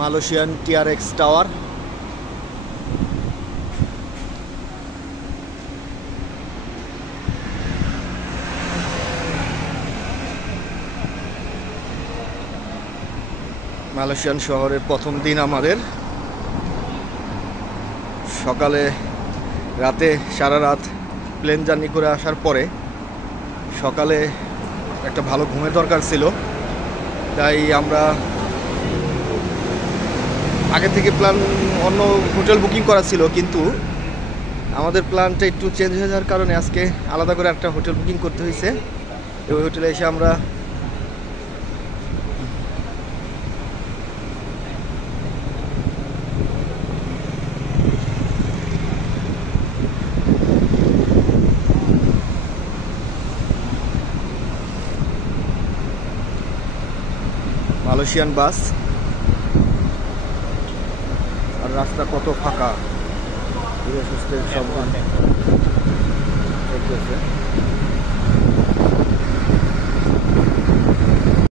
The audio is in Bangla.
Malaysian TRX tower. মালয়েশিয়ান শহরের প্রথম দিন আমাদের। সকালে রাতে সারা রাত প্লেন জার্নি করে আসার পরে সকালে একটা ভালো ঘুমের দরকার ছিল, তাই আমরা আগে থেকে প্ল্যান অন্য হোটেল বুকিং করা ছিল, কিন্তু আমাদের প্ল্যানটা একটু চেঞ্জ হয়ে যাওয়ার কারণে আজকে আলাদা করে একটা হোটেল বুকিং করতে হয়েছে। ওই হোটেলে এসে আমরা মালয়েশিয়ান বাস, আর রাস্তা কত ফাঁকা, ধীরে সুস্থে সব চলতেছে।